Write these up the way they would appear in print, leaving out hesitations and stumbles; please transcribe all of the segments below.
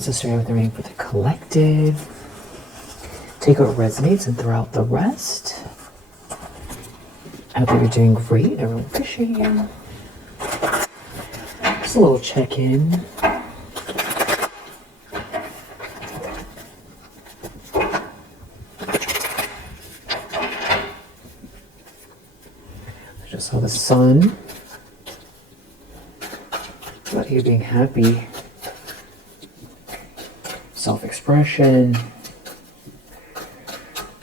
What's the straight with the reading for the collective? Take what resonates and throw out the rest. I hope you're doing great. I really appreciate you. Just a little check-in. I just saw the sun. About you being happy. Self-expression.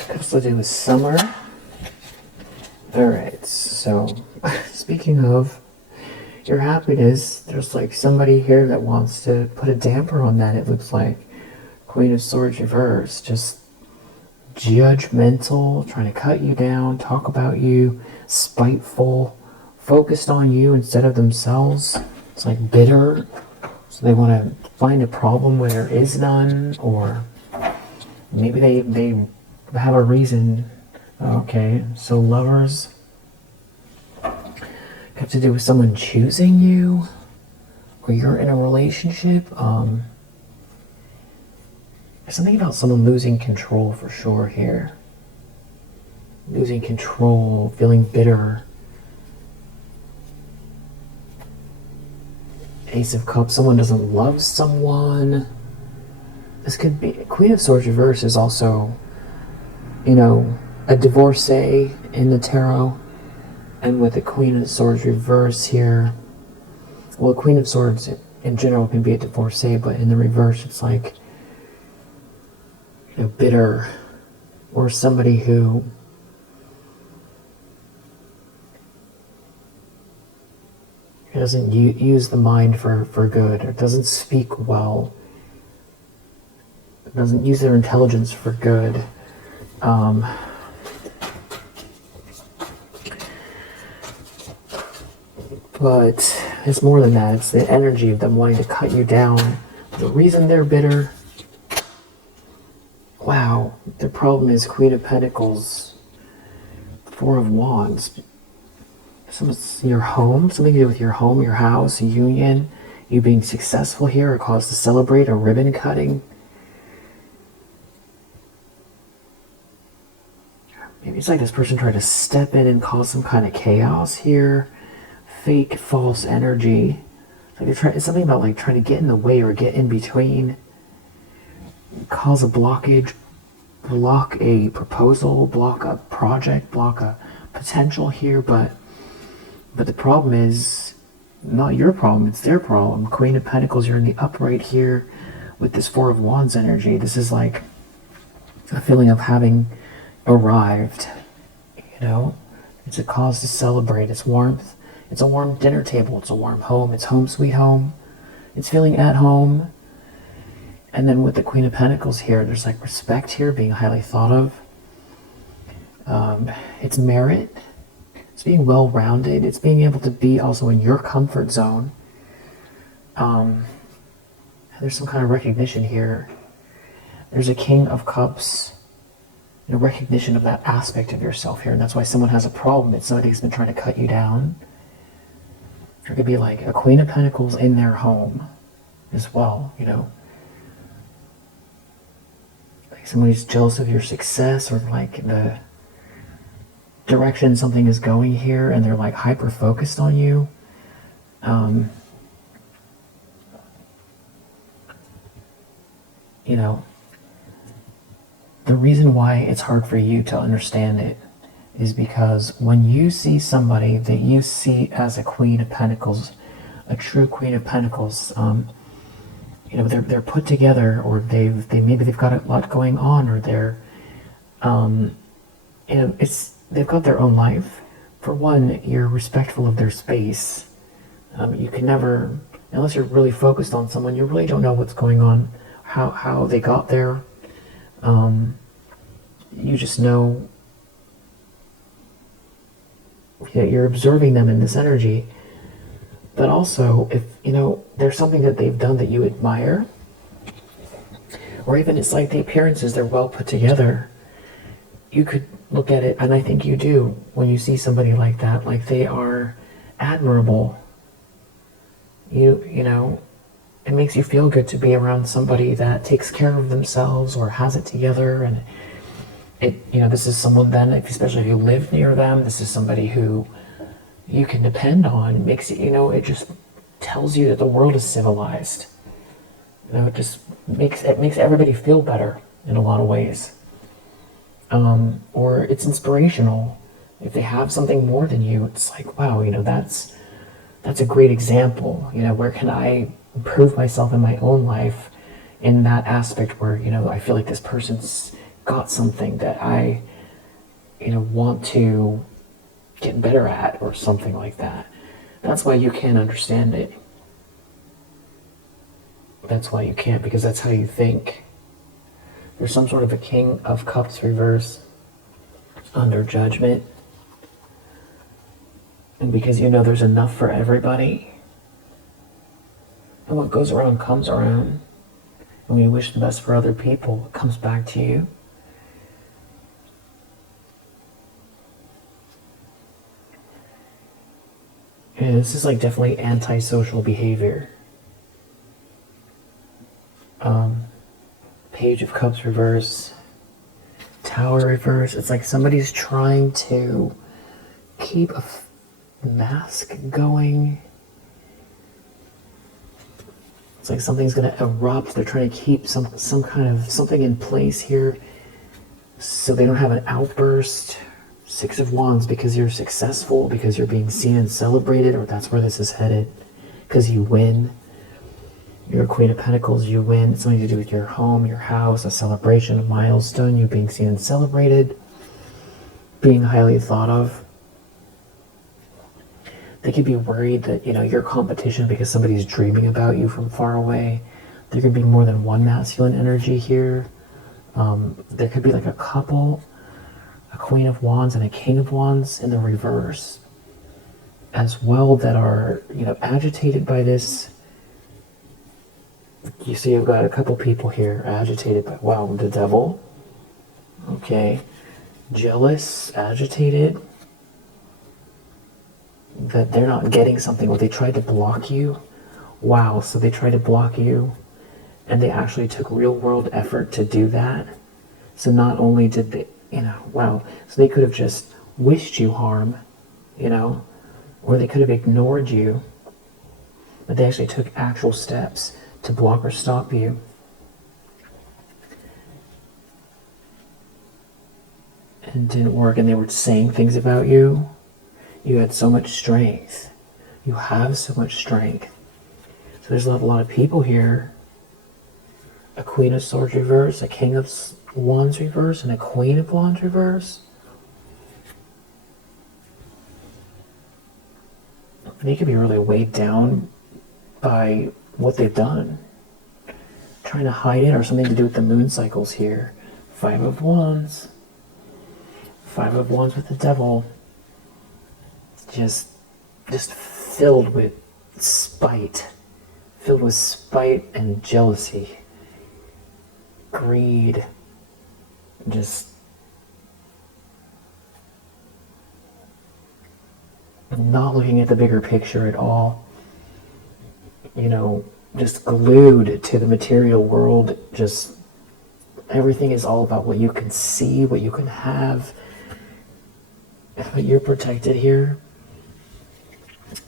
Has to do with summer. Alright, so speaking of your happiness, there's like somebody here that wants to put a damper on that. It looks like Queen of Swords reverse, just judgmental, trying to cut you down, talk about you, spiteful, focused on you instead of themselves. It's like bitter, so they want to find a problem where there is none, or maybe they have a reason. Okay, so lovers have to do with someone choosing you, or you're in a relationship. There's something about someone losing control for sure here. Losing control, feeling bitter. Ace of Cups, someone doesn't love someone. This could be, Queen of Swords reverse is also, you know, a divorcee in the tarot. And with the Queen of Swords reverse here, well, Queen of Swords in general can be a divorcee, but in the reverse it's like, you know, bitter, or somebody who doesn't use the mind for good, or doesn't speak well, doesn't use their intelligence for good. But it's more than that. It's the energy of them wanting to cut you down. The reason they're bitter, wow, their problem is Queen of Pentacles, Four of Wands. Your home, something to do with your home, your house, union, you being successful here, or cause to celebrate, a ribbon cutting. Maybe it's like this person tried to step in and cause some kind of chaos here. Fake, false energy. It's something about like trying to get in the way or get in between. Cause a blockage, block a proposal, block a project, block a potential here, but the problem is not your problem, it's their problem. Queen of Pentacles, you're in the upright here with this Four of Wands energy. This is like a feeling of having arrived, you know? It's a cause to celebrate, it's warmth. It's a warm dinner table, it's a warm home, it's home sweet home. It's feeling at home. And then with the Queen of Pentacles here, there's like respect here, being highly thought of. It's merit. It's being well-rounded. It's being able to be also in your comfort zone. There's some kind of recognition here. There's a King of Cups, a recognition of that aspect of yourself here. And that's why someone has a problem. It's somebody who's been trying to cut you down. There could be like a Queen of Pentacles in their home as well, you know. Like somebody's jealous of your success, or like the direction something is going here, and they're like hyper focused on you. You know, the reason why it's hard for you to understand it is because when you see somebody that you see as a Queen of Pentacles, a true Queen of Pentacles, you know, they're put together, or maybe they've got a lot going on, or they're, you know, they've got their own life. For one, you're respectful of their space. You can never, unless you're really focused on someone, you really don't know what's going on, how they got there. You just know that you're observing them in this energy. But also, if, you know, there's something that they've done that you admire, or even it's like the appearances, they're well put together, you could look at it, and I think you do, when you see somebody like that, like they are admirable. You know, it makes you feel good to be around somebody that takes care of themselves or has it together. And this is someone then, especially if you live near them, this is somebody who you can depend on. It makes it, it just tells you that the world is civilized. It just makes everybody feel better in a lot of ways. Or it's inspirational. If they have something more than you, it's like, wow, that's a great example. Where can I improve myself in my own life in that aspect where, I feel like this person's got something that I, want to get better at, or something like that. That's why you can't understand it. That's why you can't, because that's how you think. There's some sort of a King of Cups reverse under judgment. And because there's enough for everybody, and what goes around comes around, and when you wish the best for other people, it comes back to you. And this is like definitely antisocial behavior. Page of Cups reverse, Tower reverse. It's like somebody's trying to keep a mask going. It's like something's going to erupt. They're trying to keep some kind of something in place here so they don't have an outburst. Six of Wands, because you're successful, because you're being seen and celebrated, or that's where this is headed, because you win. You're a Queen of Pentacles, you win. It's something to do with your home, your house, a celebration, a milestone, you being seen and celebrated, being highly thought of. They could be worried that, your competition, because somebody's dreaming about you from far away. There could be more than one masculine energy here. There could be like a couple, a Queen of Wands and a King of Wands in the reverse as well, that are, agitated by this. You see, you've got a couple people here agitated by, wow, the Devil. Okay. Jealous, agitated, that they're not getting something, or they tried to block you. Wow, so they tried to block you, and they actually took real world effort to do that. So not only did they, wow, so they could have just wished you harm, or they could have ignored you, but they actually took actual steps to block or stop you. And it didn't work, and they were saying things about you. You had so much strength. You have so much strength. So there's a lot of people here. A Queen of Swords reverse, a King of Wands reverse, and a Queen of Wands reverse. They could be really weighed down by what they've done, trying to hide it, or something to do with the moon cycles here. Five of Wands with the Devil, just filled with spite and jealousy, greed, just not looking at the bigger picture at all. Just glued to the material world. Just everything is all about what you can see, what you can have. But you're protected here.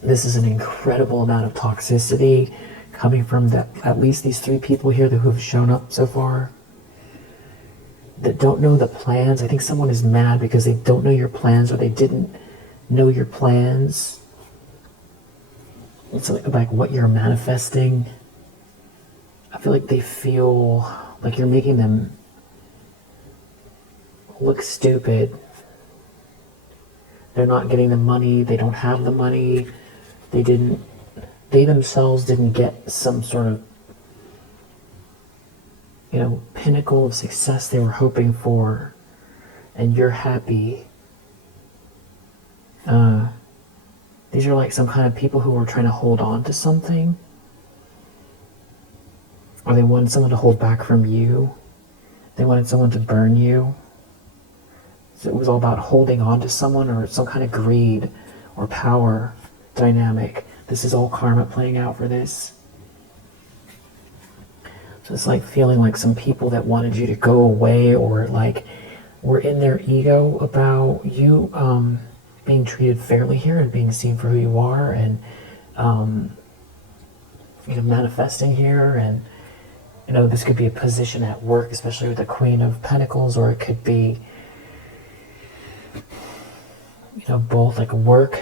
This is an incredible amount of toxicity coming from at least these three people here who have shown up so far, that don't know the plans. I think someone is mad because they don't know your plans, or they didn't know your plans. It's like what you're manifesting. I feel like they feel like you're making them look stupid. They're not getting the money. They don't have the money. They themselves didn't get some sort of, pinnacle of success they were hoping for, and you're happy. These are like some kind of people who were trying to hold on to something, or they wanted someone to hold back from you. They wanted someone to burn you. So it was all about holding on to someone, or some kind of greed or power dynamic. This is all karma playing out for this. So it's like feeling like some people that wanted you to go away, or like were in their ego about you being treated fairly here and being seen for who you are, and manifesting here. And this could be a position at work, especially with the Queen of Pentacles, or it could be both, like work.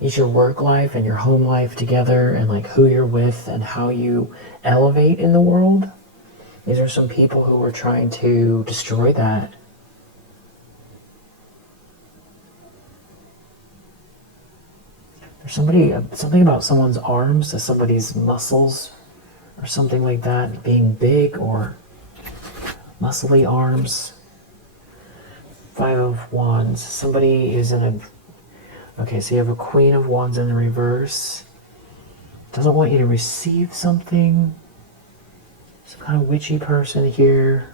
Is your work life and your home life together, and like who you're with and how you elevate in the world. These are some people who are trying to destroy that. There's something about someone's arms, somebody's muscles, or something like that, being big or muscly arms. 5 of Wands. Somebody is in a... Okay, so you have a Queen of Wands in the reverse. Doesn't want you to receive something. Some kind of witchy person here.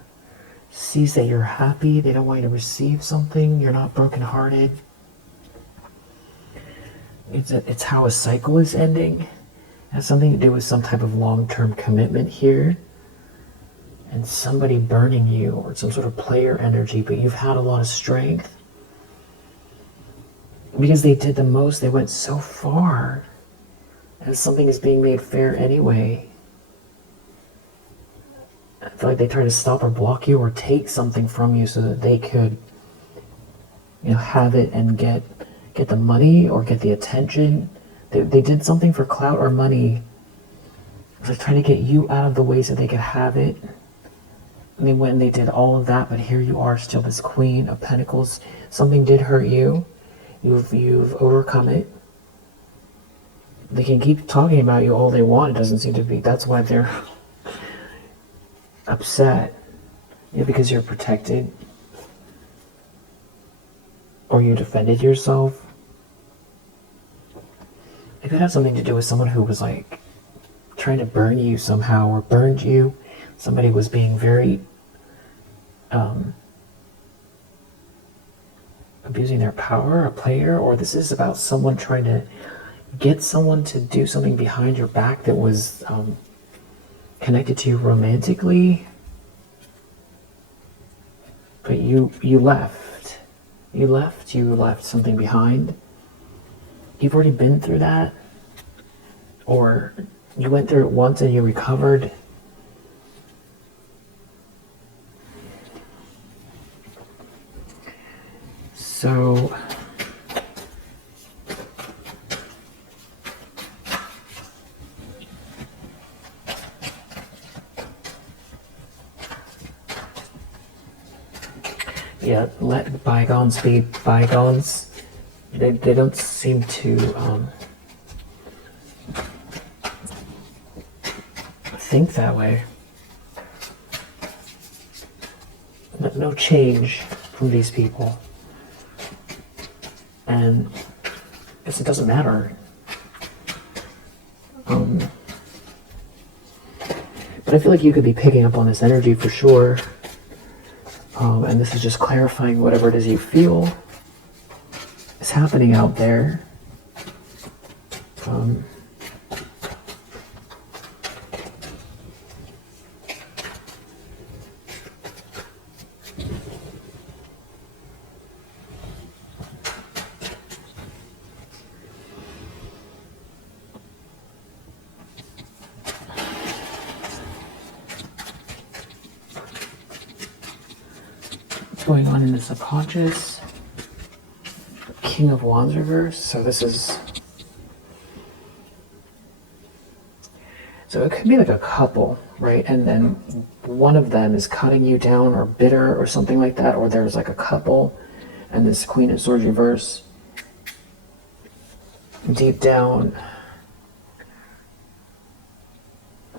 Sees that you're happy. They don't want you to receive something. You're not brokenhearted. It's how a cycle is ending. It has something to do with some type of long-term commitment here. And somebody burning you, or some sort of player energy, but you've had a lot of strength. Because they did the most, they went so far, and something is being made fair anyway. I feel like they try to stop or block you or take something from you so that they could, have it and get the money or get the attention. They did something for clout or money. They're trying to get you out of the way so they could have it. And they went and they did all of that, but here you are still this Queen of Pentacles. Something did hurt you. You've overcome it. They can keep talking about you all they want. It doesn't seem to be. That's why they're upset. Because you're protected. Or you defended yourself. It could have something to do with someone who was like trying to burn you somehow, or burned you. Somebody was being very abusing their power, a player, or this is about someone trying to get someone to do something behind your back that was connected to you romantically. But you left. You left something behind. You've already been through that. Or you went through it once and you recovered. So yeah, let bygones be bygones. They don't seem to think that way. No change from these people. And I guess it doesn't matter. But I feel like you could be picking up on this energy for sure. And this is just clarifying whatever it is you feel is happening out there. Going on in the subconscious. King of Wands reverse. So this is... So it could be like a couple, right? And then one of them is cutting you down or bitter or something like that. Or there's like a couple and this Queen of Swords reverse. Deep down,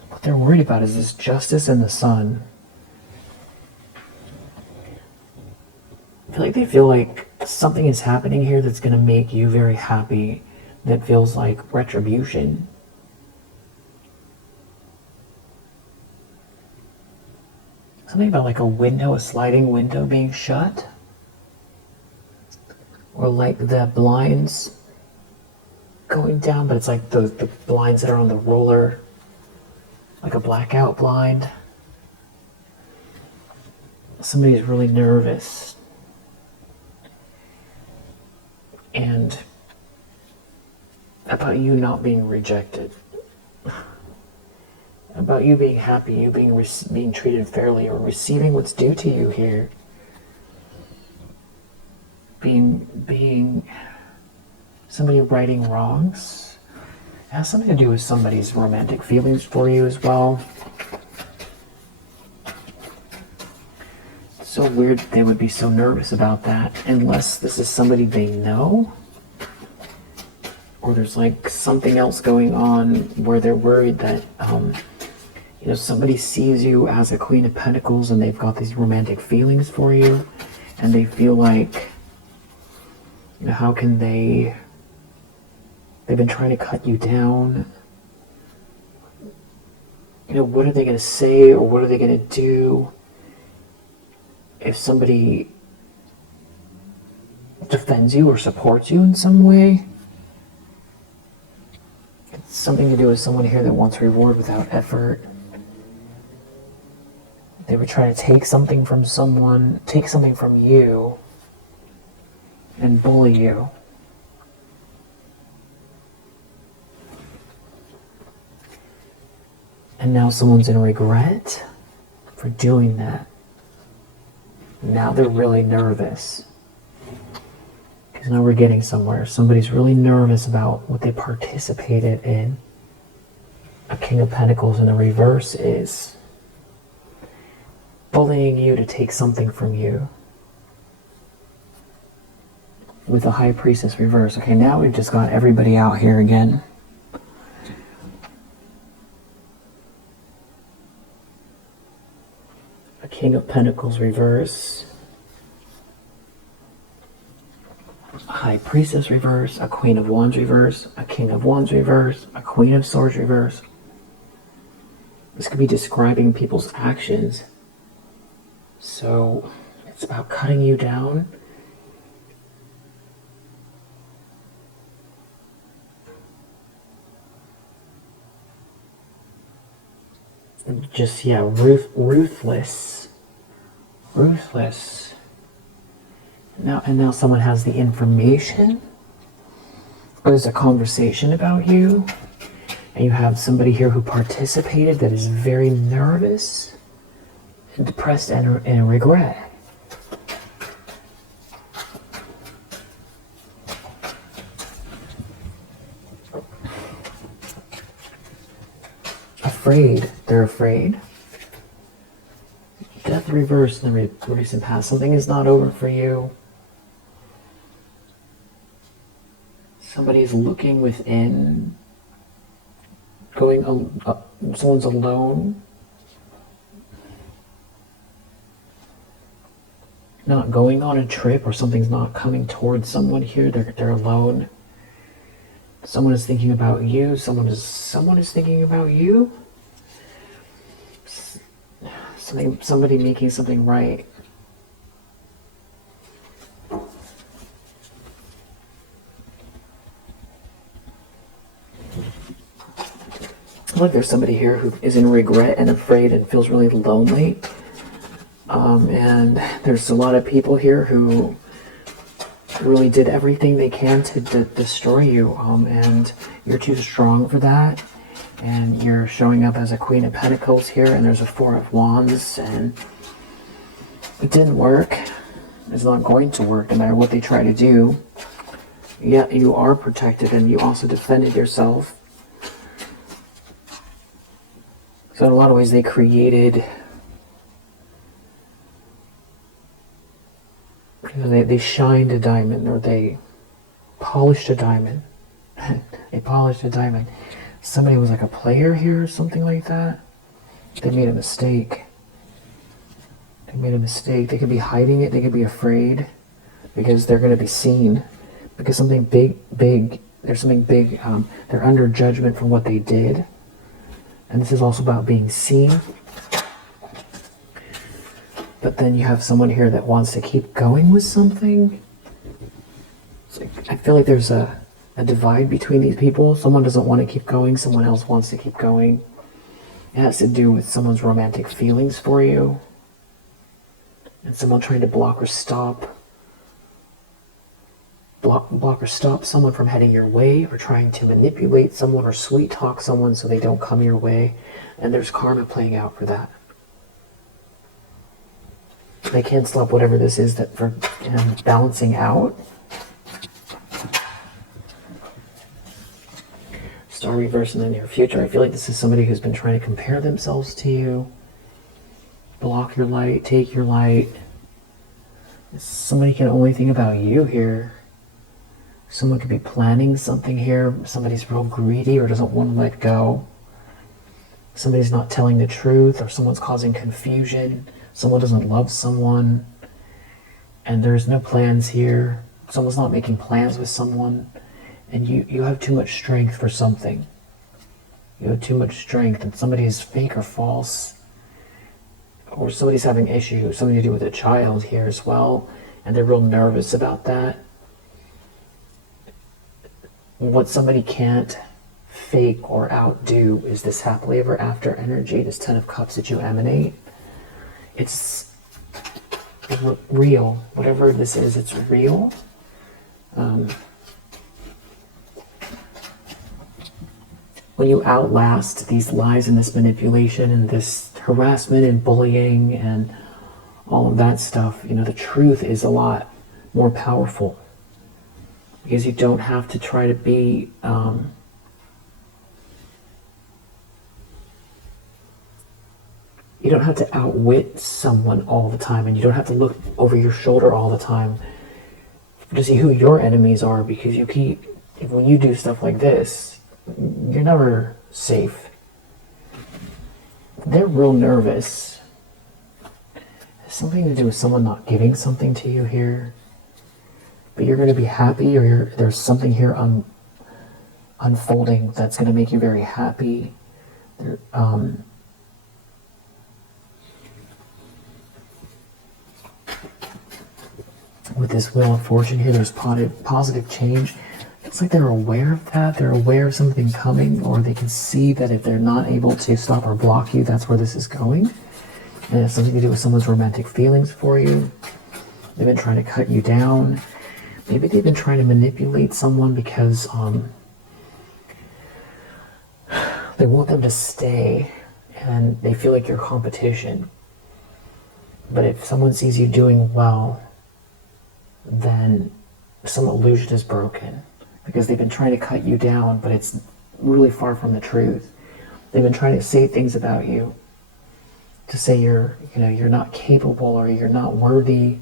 what they're worried about is this justice and the sun. I feel like they feel like something is happening here that's going to make you very happy, that feels like retribution. Something about like a window, a sliding window being shut. Or like the blinds going down, but it's like the blinds that are on the roller, like a blackout blind. somebody's really nervous and about you not being rejected, about you being happy, you being treated fairly, or receiving what's due to you here, being somebody righting wrongs. It has something to do with somebody's romantic feelings for you as well. It's so weird that they would be so nervous about that, unless this is somebody they know, or there's like something else going on where they're worried that somebody sees you as a Queen of Pentacles and they've got these romantic feelings for you, and they feel like, how can they've been trying to cut you down. What are they going to say, or what are they going to do if somebody defends you or supports you in some way? It's something to do with someone here that wants reward without effort. They would try to take something from someone, take something from you, and bully you. And now someone's in regret for doing that. Now they're really nervous. Because now we're getting somewhere. Somebody's really nervous about what they participated in. A King of Pentacles in the reverse is bullying you to take something from you. With the High Priestess reverse. Okay, now we've just got everybody out here again. A King of Pentacles reverse. A High Priestess reverse. A Queen of Wands reverse. A King of Wands reverse. A Queen of Swords reverse. This could be describing people's actions. So it's about cutting you down. Just, ruthless. Now someone has the information, or there's a conversation about you, and you have somebody here who participated that is very nervous and depressed and in regret. Afraid. They're afraid. Death reversed in the recent past. Something is not over for you. Somebody's looking within. Someone's alone. Not going on a trip, or something's not coming towards someone here. They're alone. Someone is thinking about you. Someone is thinking about you. Somebody making something right. Look, there's somebody here who is in regret and afraid and feels really lonely. And there's a lot of people here who really did everything they can to destroy you. And you're too strong for that. And you're showing up as a Queen of Pentacles here, and there's a Four of Wands, and it didn't work. It's not going to work no matter what they try to do. Yet you are protected, and you also defended yourself. So in a lot of ways they created, they shined a diamond, or they polished a diamond. They polished a diamond. Somebody was like a player here or something like that. They made a mistake. They could be hiding it. They could be afraid because they're going to be seen. Because something big, there's something big. They're under judgment for what they did. And this is also about being seen. But then you have someone here that wants to keep going with something. It's like, I feel like there's a divide between these people. Someone doesn't want to keep going. Someone else wants to keep going. It has to do with someone's romantic feelings for you. and someone trying to block or stop someone from heading your way, or trying to manipulate someone or sweet talk someone so they don't come your way. And there's karma playing out for that. They can't stop whatever this is that for balancing out. Star reverse in the near future. I feel like this is somebody who's been trying to compare themselves to you. Block your light, take your light. Somebody can only think about you here. Someone could be planning something here. Somebody's real greedy or doesn't want to let go. Somebody's not telling the truth, or someone's causing confusion. Someone doesn't love someone. And there's no plans here. Someone's not making plans with someone. And you have too much strength for something. You have too much strength, and somebody is fake or false. Or somebody's having issues, something to do with a child here as well. And they're real nervous about that. What somebody can't fake or outdo is this happily ever after energy, this 10 of Cups that you emanate. It's real. Whatever this is, it's real. When you outlast these lies and this manipulation and this harassment and bullying and all of that stuff, the truth is a lot more powerful. Because you don't have to try to be you don't have to outwit someone all the time, and you don't have to look over your shoulder all the time to see who your enemies are, because when you do stuff like this, you're never safe. They're real nervous. It's something to do with someone not giving something to you here. But you're going to be happy, or there's something here unfolding that's going to make you very happy. With this Wheel of Fortune here, there's positive change. It's like they're aware of that. They're aware of something coming, or they can see that if they're not able to stop or block you, that's where this is going. And it has something to do with someone's romantic feelings for you. They've been trying to cut you down. Maybe they've been trying to manipulate someone because they want them to stay, and they feel like you're competition. But if someone sees you doing well, then some illusion is broken, because they've been trying to cut you down, but it's really far from the truth. They've been trying to say things about you, to say you're not capable, or you're not worthy,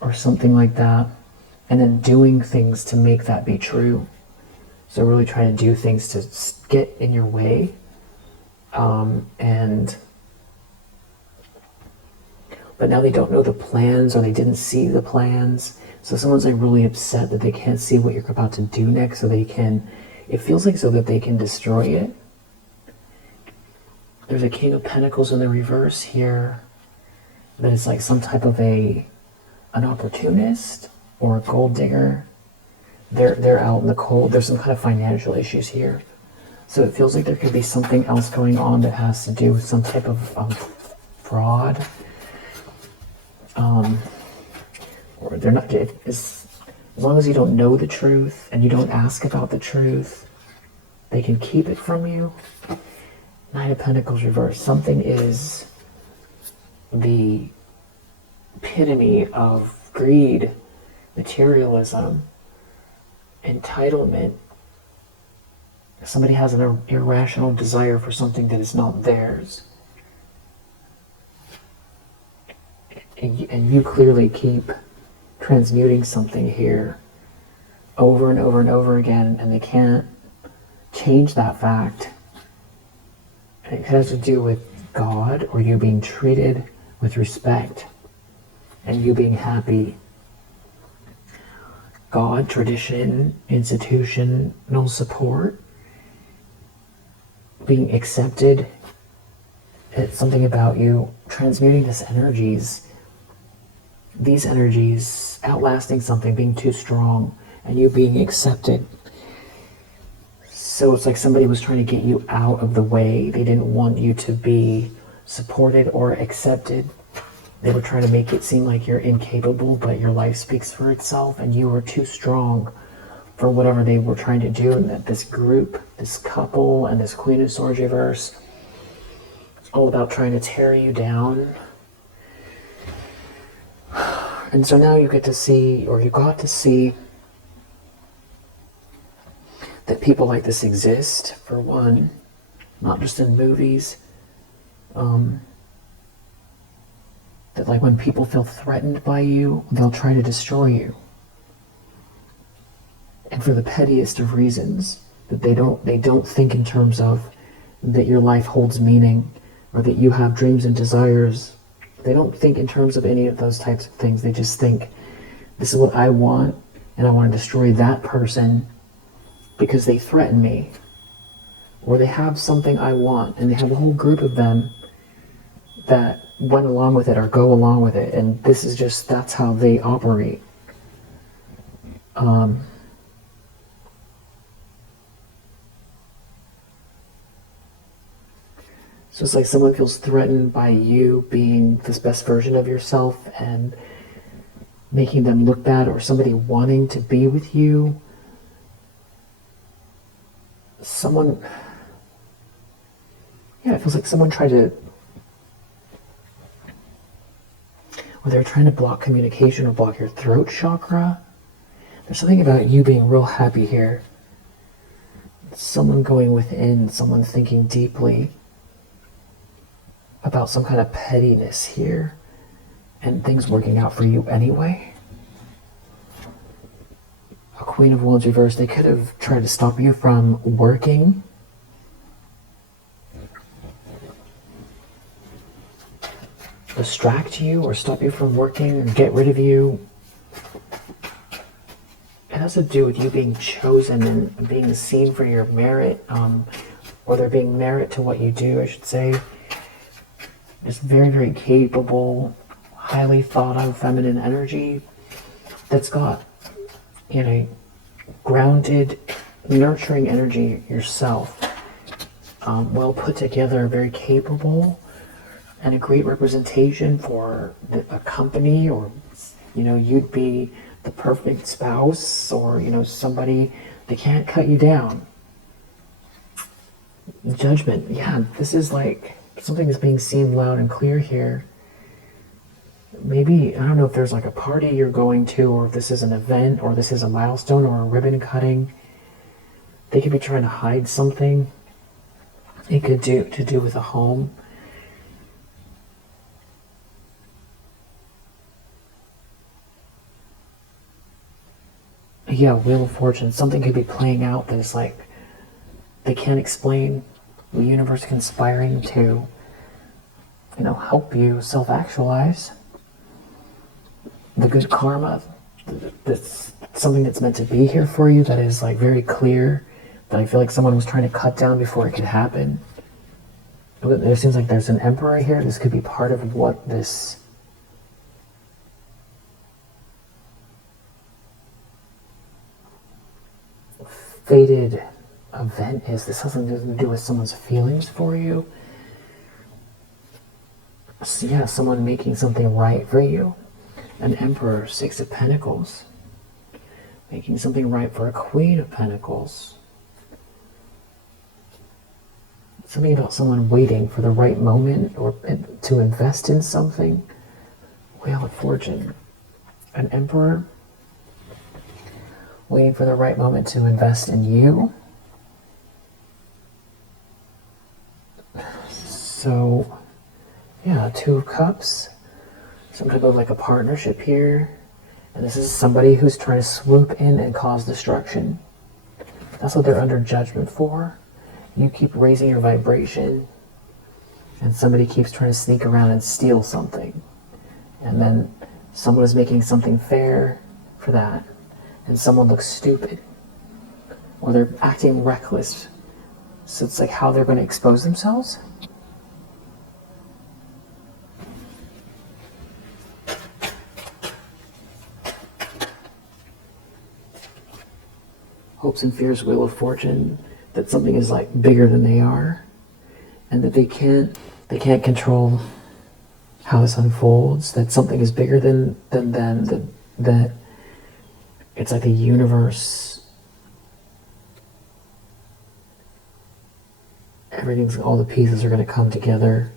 or something like that. And then doing things to make that be true. So really trying to do things to get in your way. But now they don't know the plans, or they didn't see the plans. So someone's like really upset that they can't see what you're about to do next, so it feels like so that they can destroy it. There's a King of Pentacles in the reverse here. That is like some type of an opportunist, or a gold digger. They're out in the cold. There's some kind of financial issues here. So it feels like there could be something else going on that has to do with some type of fraud. Or they're not, as long as you don't know the truth and you don't ask about the truth, they can keep it from you. Knight of Pentacles reverse. Something is the epitome of greed, materialism, entitlement. Somebody has an irrational desire for something that is not theirs. And you clearly keep transmuting something here over and over and over again, and they can't change that fact. It has to do with God, or you being treated with respect, and you being happy. God, tradition, institutional support, being accepted. It's something about you transmuting these energies, outlasting something, being too strong, and you being accepted. So it's like somebody was trying to get you out of the way. They didn't want you to be supported or accepted. They were trying to make it seem like you're incapable, but your life speaks for itself and you were too strong for whatever they were trying to do. And that this group, this couple, and this Queen of Swords reverse, it's all about trying to tear you down. And so now you get to see, or you got to see, that people like this exist, for one, not just in movies. That like when people feel threatened by you, they'll try to destroy you. And for the pettiest of reasons, that they don't think in terms of that your life holds meaning, or that you have dreams and desires. They don't think in terms of any of those types of things. They just think, this is what I want, and I want to destroy that person because they threaten me. Or they have something I want, and they have a whole group of them that went along with it or go along with it. And this is just, that's how they operate. So it's like someone feels threatened by you being this best version of yourself and making them look bad, or somebody wanting to be with you. Someone, it feels like someone tried to, or they're trying to block communication or block your throat chakra. There's something about you being real happy here. Someone going within, someone thinking deeply about some kind of pettiness here, and things working out for you anyway. A Queen of Wands reversed, they could have tried to stop you from working. Distract you or stop you from working and get rid of you. It has to do with you being chosen and being seen for your merit, or there being merit to what you do, I should say. Just very, very capable, highly thought of feminine energy that's got, grounded, nurturing energy yourself. Well put together, very capable, and a great representation for a company, or, you'd be the perfect spouse, or, somebody that can't cut you down. Judgment, this is like something that's being seen loud and clear here. Maybe, I don't know if there's like a party you're going to, or if this is an event, or this is a milestone, or a ribbon cutting. They could be trying to hide something. It could do with a home. Wheel of Fortune. Something could be playing out that is like, they can't explain. The universe conspiring to, help you self-actualize. The good karma, that's something that's meant to be here for you, that is like very clear, that I feel like someone was trying to cut down before it could happen. There seems like there's an emperor here. This could be part of what this fated event is. This has something to do with someone's feelings for you. So someone making something right for you. An Emperor, Six of Pentacles. Making something right for a Queen of Pentacles. Something about someone waiting for the right moment, or to invest in something. Wheel of Fortune. An Emperor waiting for the right moment to invest in you. So, Two of Cups, some type of like a partnership here. And this is somebody who's trying to swoop in and cause destruction. That's what they're under judgment for. You keep raising your vibration, and somebody keeps trying to sneak around and steal something. And then someone is making something fair for that, and someone looks stupid. Or they're acting reckless. So it's like how they're going to expose themselves. Hopes and fears, Wheel of Fortune, that something is like bigger than they are, and that they can't control how this unfolds, that something is bigger than them, that it's like the universe, all the pieces are going to come together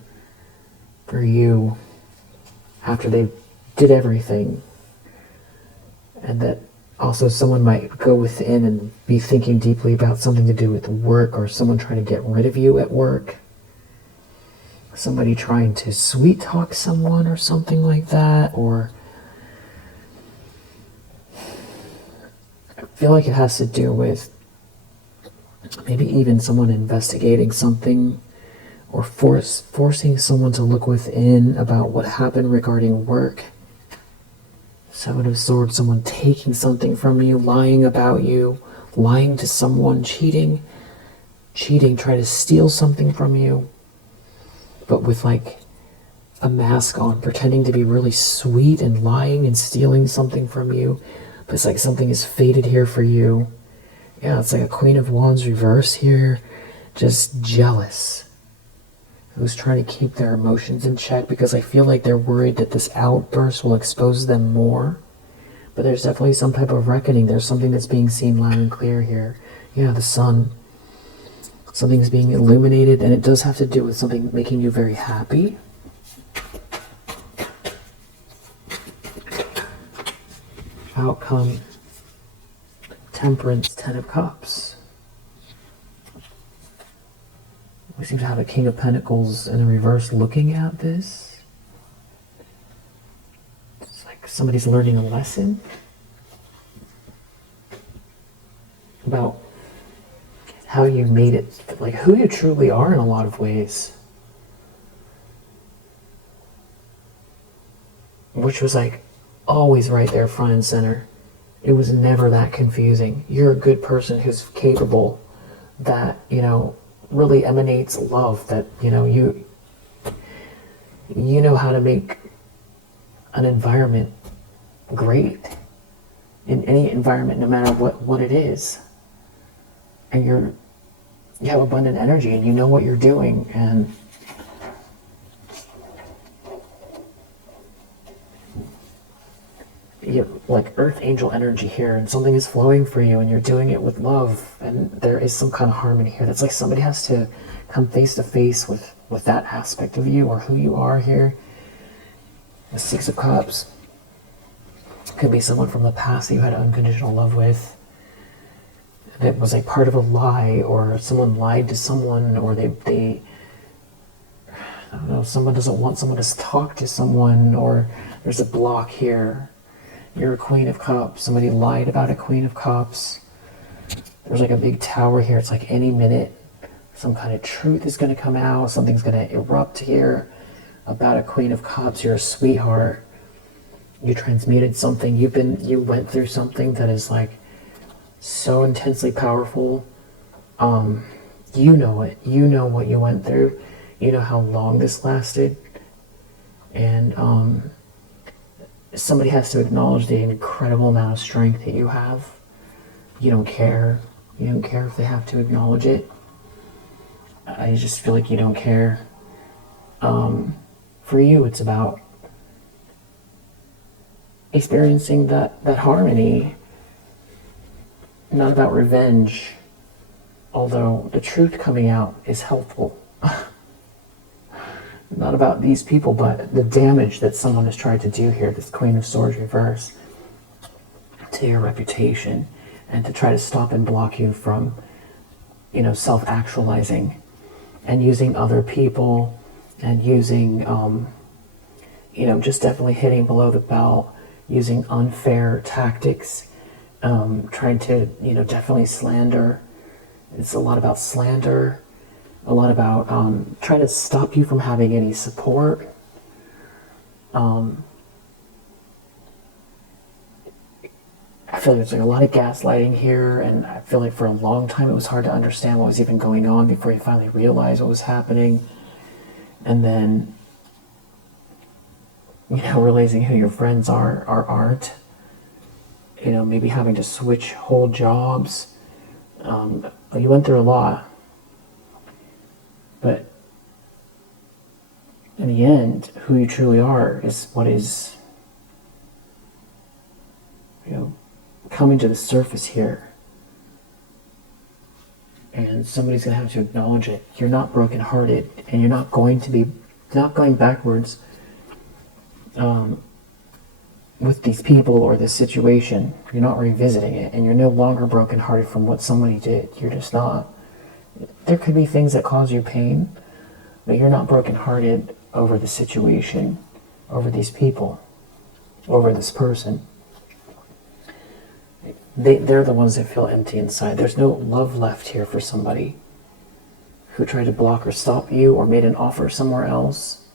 for you after they did everything. And that also someone might go within and be thinking deeply about something to do with work, or someone trying to get rid of you at work. Somebody trying to sweet talk someone or something like that. Or I feel like it has to do with maybe even someone investigating something, or forcing someone to look within about what happened regarding work. Seven of Swords, someone taking something from you, lying about you, lying to someone, cheating, trying to steal something from you, but with like a mask on, pretending to be really sweet and lying and stealing something from you. But it's like something is fated here for you. Yeah, it's like a Queen of Wands reverse here, just jealous. Who's trying to keep their emotions in check, because I feel like they're worried that this outburst will expose them more. But there's definitely some type of reckoning. There's something that's being seen loud and clear here. Yeah, the sun. Something's being illuminated, and it does have to do with something making you very happy. Outcome. Temperance, Ten of Cups. We seem to have a King of Pentacles in the reverse looking at this. It's like somebody's learning a lesson about how you made it, like who you truly are in a lot of ways. Which was like always right there front and center. It was never that confusing. You're a good person who's capable, that, really emanates love, that you know how to make an environment great in any environment, no matter what it is. And you have abundant energy, and you know what you're doing, and you have like earth angel energy here, and something is flowing for you, and you're doing it with love, and there is some kind of harmony here. That's like somebody has to come face to face with that aspect of you, or who you are here. The Six of Cups could be someone from the past that you had unconditional love with, that was a part of a lie, or someone lied to someone, or they I don't know, someone doesn't want someone to talk to someone, or there's a block here. You're a Queen of Cups. Somebody lied about a Queen of Cups. There's like a big tower here. It's like any minute some kind of truth is going to come out. Something's going to erupt here about a Queen of Cups. You're a sweetheart. You transmuted something. You went through something that is like so intensely powerful. You know it. You know what you went through. You know how long this lasted. And somebody has to acknowledge the incredible amount of strength that you have. You don't care. You don't care if they have to acknowledge it. I just feel like you don't care. For you, it's about experiencing that harmony, not about revenge, although the truth coming out is helpful. Not about these people, but the damage that someone has tried to do here, this Queen of Swords reverse, to your reputation, and to try to stop and block you from, self-actualizing, and using other people, and using, just definitely hitting below the belt, using unfair tactics, trying to, definitely slander. It's a lot about slander. A lot about trying to stop you from having any support. I feel like there's like a lot of gaslighting here, and I feel like for a long time it was hard to understand what was even going on before you finally realized what was happening. And then, realizing who your friends are or aren't. Maybe having to switch whole jobs. You went through a lot. But in the end, who you truly are is what is, coming to the surface here. And somebody's going to have to acknowledge it. You're not brokenhearted, and you're not going backwards with these people or this situation. You're not revisiting it, and you're no longer brokenhearted from what somebody did. You're just not. There could be things that cause you pain, but you're not brokenhearted over the situation, over these people, over this person. They're the ones that feel empty inside. There's no love left here for somebody who tried to block or stop you or made an offer somewhere else.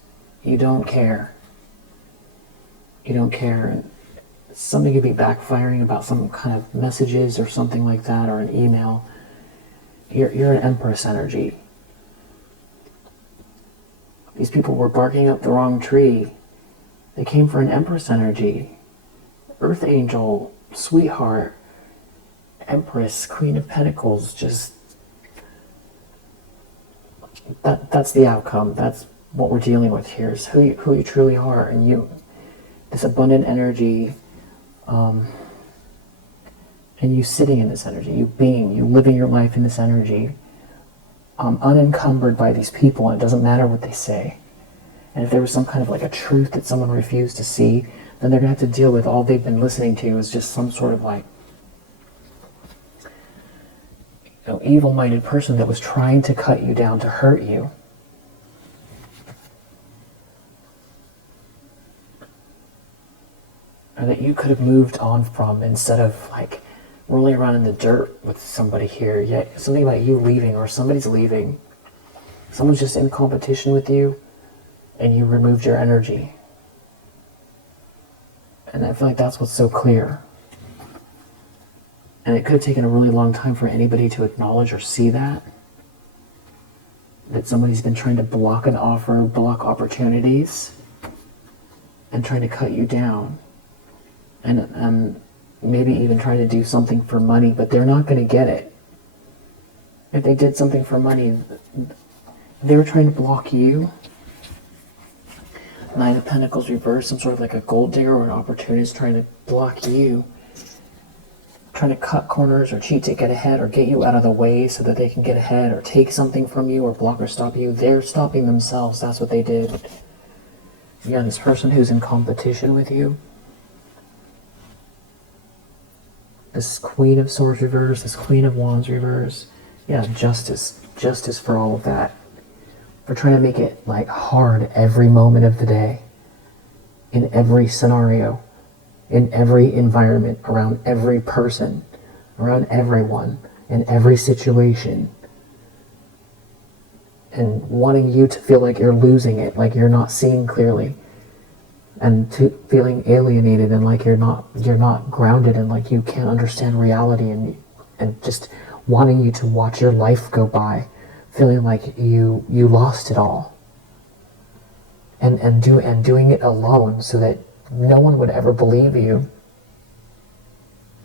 You don't care. You don't care. Something could be backfiring about some kind of messages or something like that, or an email. You're an Empress energy. These people were barking up the wrong tree. They came for an Empress energy. Earth angel, sweetheart, Empress, Queen of Pentacles, just that's the outcome. That's what we're dealing with here, is who you truly are, and you, this abundant energy, and you sitting in this energy, you living your life in this energy, unencumbered by these people, and it doesn't matter what they say. And if there was some kind of like a truth that someone refused to see, then they're going to have to deal with all they've been listening to is just some sort of like, evil-minded person that was trying to cut you down, to hurt you. Or that you could have moved on from, instead of like rolling around in the dirt with somebody here. Yet something about you leaving, or somebody's leaving. Someone's just in competition with you, and you removed your energy. And I feel like that's what's so clear. And it could have taken a really long time for anybody to acknowledge or see that somebody's been trying to block an offer, block opportunities, and trying to cut you down. And maybe even trying to do something for money, but they're not going to get it. If they did something for money, they were trying to block you. Nine of Pentacles reversed, some sort of like a gold digger or an opportunist trying to block you, trying to cut corners or cheat to get ahead or get you out of the way so that they can get ahead or take something from you or block or stop you. They're stopping themselves. That's what they did. Yeah, this person who's in competition with you, this Queen of Swords reverse, this Queen of Wands reverse, yeah, justice for all of that. For trying to make it like hard every moment of the day, in every scenario, in every environment, around every person, around everyone, in every situation, and wanting you to feel like you're losing it, like you're not seeing clearly, and to feeling alienated and like you're not grounded, and like you can't understand reality, and just wanting you to watch your life go by, feeling like you lost it all, and doing it alone, so that no one would ever believe you,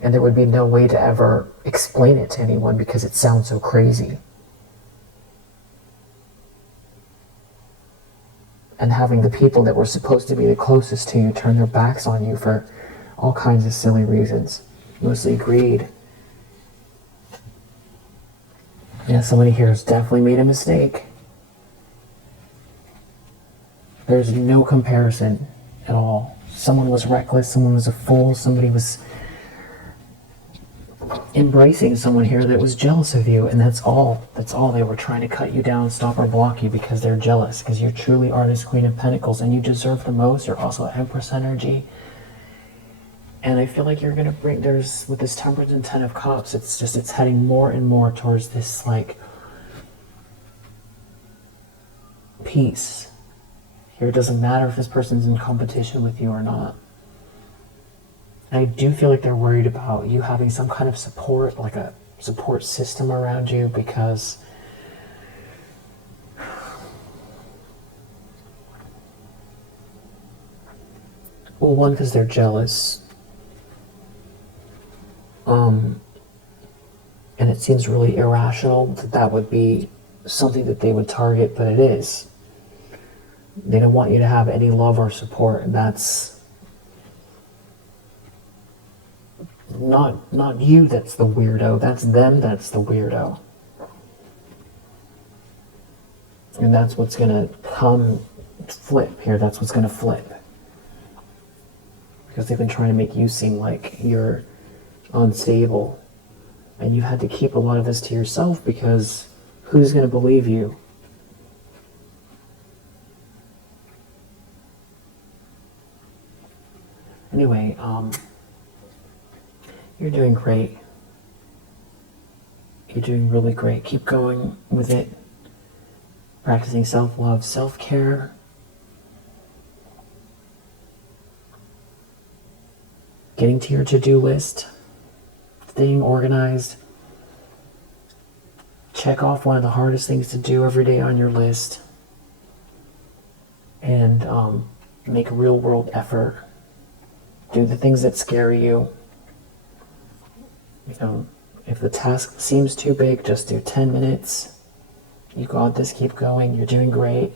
and there would be no way to ever explain it to anyone because it sounds so crazy. And having the people that were supposed to be the closest to you turn their backs on you for all kinds of silly reasons, mostly greed. Yeah, somebody here has definitely made a mistake. There's no comparison at all. Someone was reckless, someone was a fool, somebody was embracing someone here that was jealous of you, and that's all. That's all. They were trying to cut you down, stop or block you because they're jealous, because you truly are this Queen of Pentacles and you deserve the most. You're also Empress energy. And I feel like you're going to bring, with this Temperance and Ten of Cups, it's heading more and more towards this like peace. Here it doesn't matter if this person's in competition with you or not. I do feel like they're worried about you having some kind of support, like a support system around you, because well, one, because they're jealous. And it seems really irrational that would be something that they would target, but it is. They don't want you to have any love or support. That's not you that's the weirdo. That's them that's the weirdo. And that's what's going to come flip here. That's what's going to flip. Because they've been trying to make you seem like you're unstable. And you've had to keep a lot of this to yourself because who's going to believe you? Anyway, you're doing great. You're doing really great. Keep going with it. Practicing self-love, self-care. Getting to your to-do list. Staying organized. Check off one of the hardest things to do every day on your list. And make a real-world effort. Do the things that scare you. You know, if the task seems too big, just do 10 minutes. You got this, keep going, you're doing great.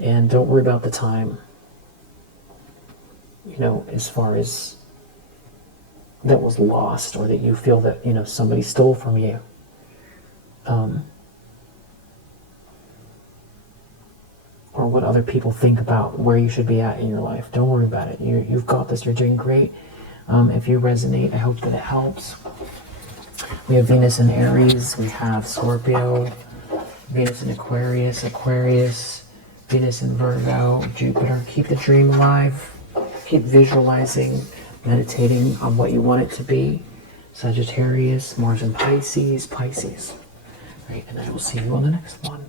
And don't worry about the time. You know, as far as that was lost or that you feel that, you know, somebody stole from you. Or what other people think about where you should be at in your life. Don't worry about it. You've got this, you're doing great. If you resonate, I hope that it helps. We have Venus in Aries, we have Scorpio, Venus in Aquarius, Venus in Virgo, Jupiter. Keep the dream alive. Keep visualizing, meditating on what you want it to be. Sagittarius, Mars in Pisces. Right, and I will see you on the next one.